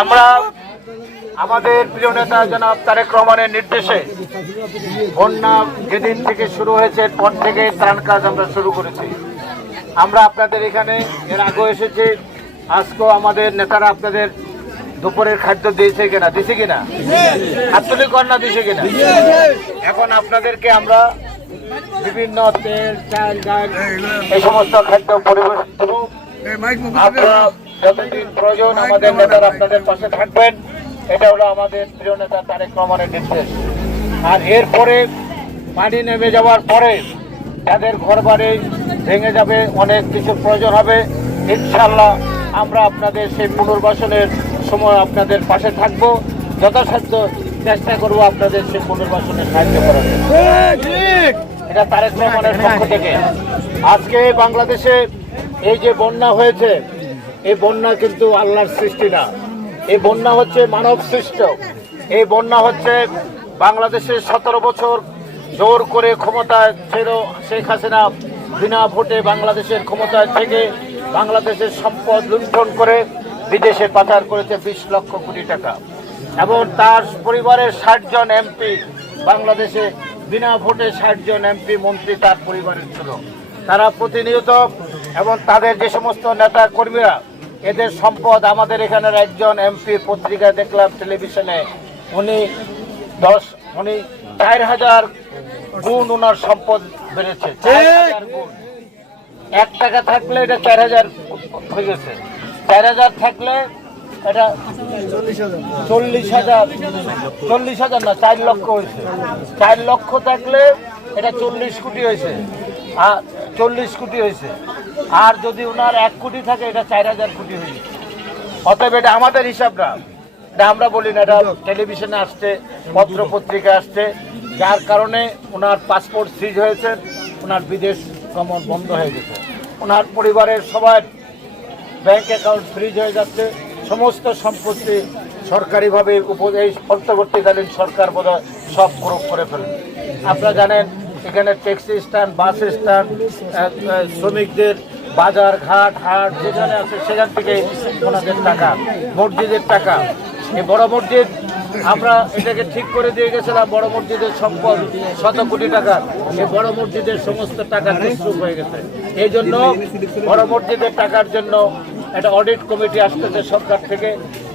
আমরা আমাদের প্রিয় নেতা জনাব তারেক রহমানের নির্দেশে বন্যা যেদিন থেকে শুরু হয়েছে এরপর থেকে ত্রাণ কাজ আমরা শুরু করেছি। আমরা আপনাদের এখানে এর আগেও এসেছি আজকেও আমাদের নেতারা আপনাদের দুপুরের খাদ্য দিয়েছে কিনা দিছে কিনা? আত্মনিক কন্যা দিছে কিনা? এখন আপনাদেরকে আমরা বিভিন্ন তেল চাল ডাল এই সমস্ত খাদ্য পরিবেশন আপনারা যতদিন প্রয়োজন আমাদের নেতারা আপনাদের পাশে থাকবেন। এটা হলো আমাদের প্রিয় নেতা তারেক রহমানের নির্দেশ। আর এরপরে পানি নেমে যাওয়ার পরে যাদের ঘর বাড়ি ভেঙে যাবে অনেক কিছু প্রয়োজন হবে। ইনশাল্লাহ আমরা আপনাদের সেই পুনর্বাসনের সময় আপনাদের পাশে থাকব। যথাসাধ্য চেষ্টা করব আপনাদের সেই পুনর্বাসনে সাহায্য করার এটা তারেক রহমানের পক্ষ থেকে। আজকে বাংলাদেশে এই যে বন্যা হয়েছে এই বন্যা কিন্তু আল্লাহর সৃষ্টি না। এই বন্যা হচ্ছে মানব সৃষ্ট। এই বন্যা হচ্ছে বাংলাদেশের সতেরো বছর জোর করে ক্ষমতায় ছিল শেখ হাসিনা। বিনা ভোটে বাংলাদেশের ক্ষমতায় থেকে বাংলাদেশের সম্পদ লুণ্ঠন করে বিদেশে পাচার করেছে বিশ লক্ষ কোটি টাকা। এবং তার পরিবারের ষাট জন এমপি, বাংলাদেশে বিনা ভোটে ষাট জন এমপি মন্ত্রী তার পরিবারের ছিল। তারা প্রতিনিয়ত এবং তাদের যে সমস্ত নেতা কর্মীরা এদের সম্পদ আমাদের এখানের একজন এমপি পত্রিকায় দেখলাম টেলিভিশনে। উনি দশ উনি চার হাজার গুণ ওনার সম্পদ বেড়েছে। এক টাকা থাকলে এটা চার হাজার হয়ে গেছে। চার হাজার থাকলে এটা চল্লিশ হাজার চল্লিশ হাজার না চার লক্ষ হয়েছে। চার লক্ষ থাকলে এটা চল্লিশ কোটি হয়েছে। আর চল্লিশ কোটি হয়েছে। আর যদি ওনার এক কোটি থাকে, এটা চার হাজার কোটি হয়েছে অতএব এটা আমাদের হিসাব না। এটা আমরা বলি না, এটা টেলিভিশনে আসছে পত্র পত্রিকা আসছে। যার কারণে ওনার পাসপোর্ট সিজ হয়েছে ওনার বিদেশ ভ্রমণ বন্ধ হয়ে গেছে। ওনার পরিবারের সবার ব্যাংক অ্যাকাউন্ট ফ্রিজ হয়ে যাচ্ছে। সমস্ত সম্পত্তি সরকারিভাবে এই অন্তর্বর্তীকালীন সরকার বোধ সব প্রয়োগ করে ফেলবে। আপনারা জানেন এখানে ট্যাক্সি স্ট্যান্ড, বাস স্ট্যান্ড শ্রমিকদের বাজার ঘাট, হাট, যেখানে আছে, সেখান থেকে ওনাদের টাকা, মসজিদের টাকা। এই বড় মসজিদ, আমরা এটাকে ঠিক করে দিয়ে গেছিলাম, বড় মসজিদের সম্পদ শত কোটি টাকা। এই বড় মসজিদের সমস্ত টাকা নিঃসুপ হয়ে গেছে। এই জন্য বড় মসজিদের টাকার জন্য একটা অডিট কমিটি আসতেছে সরকার থেকে।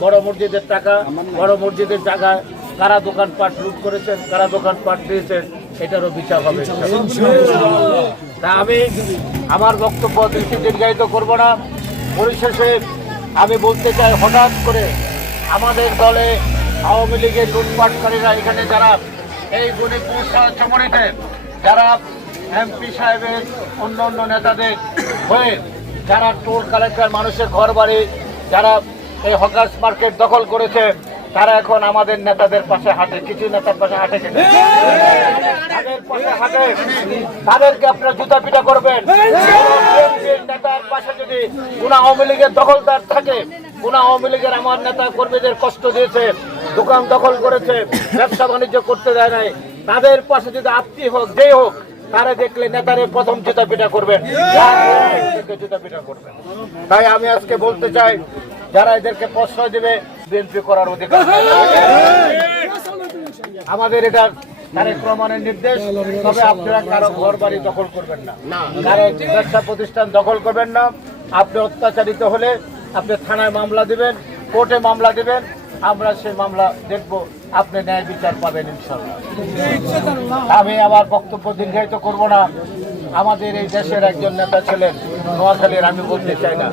বড় মসজিদের টাকা, বড় মসজিদের জায়গায় কারা দোকানপাট লুট করেছেন, কারা দোকানপাট দিয়েছেন এটারও বিচার হবে। তা আমি আমার বক্তব্য বেশি দীর্ঘায়িত করব না। পরিশেষে আমি বলতে চাই, হঠাৎ করে আমাদের দলে আওয়ামী লীগের লুটপাটকারীরা এখানে যারা এই গণিপুর চমড়িতে যারা এমপি সাহেবের, অন্য অন্য নেতাদের হয়ে যারা টোল কালেক্টর মানুষের ঘর বাড়ি যারা এই হকার্স মার্কেট দখল করেছে তারা এখন আমাদের নেতাদের পাশে হাঁটে, কিছু নেতার পাশে হাঁটে তাদের হাঁটে। তাদেরকে আপনারা জুতা পিটা করবেন। নেতার পাশে যদি কোন আওয়ামী লীগের দখলদার থাকে কোন আওয়ামী লীগের আমার নেতা কর্মীদের কষ্ট দিয়েছে, দোকান দখল করেছে, ব্যবসা বাণিজ্য করতে দেয় নাই, তাদের পাশে যদি আত্মীয় হোক, যেই হোক, তারা দেখলে নেতারে প্রথম জুতা করবেন। জুতা পিটা করবেন। তাই আমি আজকে বলতে চাই, যারা এদেরকে প্রশ্রয় দেবে বিএনপি করার অধিকার। আমাদের এটা তারেক রহমানের নির্দেশ তবে আপনারা কারও ঘর বাড়ি দখল করবেন না। কারও ব্যবসা প্রতিষ্ঠান দখল করবেন না। আপনি অত্যাচারিত হলে আপনি থানায় মামলা দিবেন কোর্টে মামলা দিবেন। আমরা সেই মামলা দেখব আপনি ন্যায় বিচার পাবেন ইনশাল্লাহ আমি আমার বক্তব্য দীর্ঘায়িত করব না। আমাদের এই দেশের একজন নেতা ছিলেন নোয়াখালীর আমি বলতে চাই না।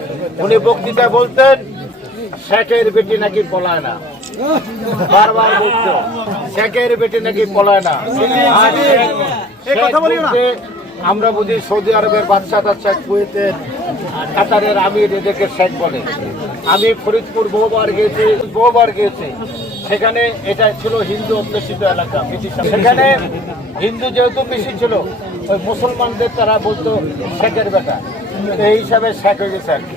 উনি বক্তৃতায় বলতেন শেখের বেটি নাকি পলায় না? বারবার বলতো শেখের বেটি নাকি পলায় না? আমরা বুঝি সৌদি আরবের বাচ্চা টাচ্চা কুয়েতের কাতারের আমির এদেরকে শেখ বলে। আমি ফরিদপুর বহুবার গিয়েছি বহুবার গিয়েছি। সেখানে এটা ছিল হিন্দু অধ্যুষিত এলাকা সেখানে হিন্দু যেহেতু বেশি ছিল ওই মুসলমানদের তারা বলতো শেখের বেটা। এই হিসাবে শেখ হয়ে গেছে আর কি।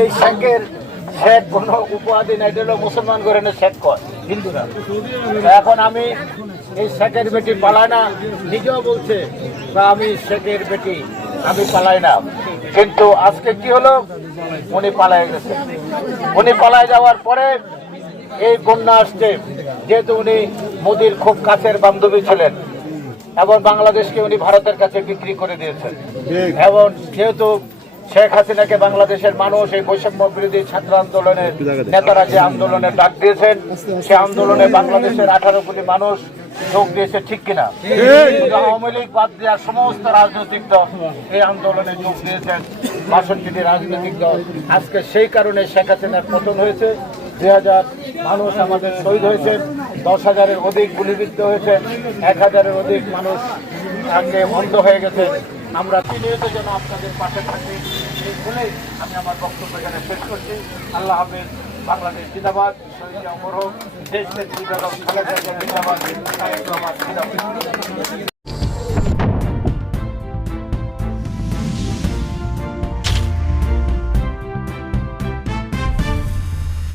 এই শেখের শেখ কোনো উপাধি নাই এটা মুসলমান করে না শেখ কর হিন্দুরা। এখন আমি এই শেখের বেটি পালাই না নিজেও বলছে বা আমি শেখের বেটি আমি পালাই না। কিন্তু আজকে কি হলো? উনি পালায় গেছে। উনি পালায় যাওয়ার পরে এই বন্যা আসছে যেহেতু উনি মোদির খুব কাছের বান্ধবী ছিলেন এবং বাংলাদেশকে উনি ভারতের কাছে বিক্রি করে দিয়েছেন। এবং যেহেতু শেখ হাসিনাকে বাংলাদেশের মানুষ এই বৈষম্য বিরোধী ছাত্র আন্দোলনের নেতারা যে আন্দোলনের ডাক দিয়েছেন, সে আন্দোলনে বাংলাদেশের আঠারো কোটি মানুষ যোগ দিয়েছে ঠিক কিনা? আওয়ামী লীগ বাদ দেওয়ার সমস্ত রাজনৈতিক দল এই আন্দোলনে যোগ দিয়েছেন। বাষট্টিটি রাজনৈতিক দল। আজকে সেই কারণে শেখ হাসিনার পতন হয়েছে। দুই হাজার মানুষ আমাদের শহীদ হয়েছে দশ হাজারের অধিক গুলিবিদ্ধ হয়েছে এক হাজারের অধিক মানুষ আজকে বন্ধ হয়ে গেছে। আমরা প্রতিনিয়ত যেন আপনাদের পাশে থাকি। এই বলে আমি আমার বক্তব্য এখানে শেষ করছি। আল্লাহ হাফেজ। বাংলাদেশ জিন্দাবাদ। শহীদ অমর হোক দেশ জিন্দাবাদ জিন্দাবাদ।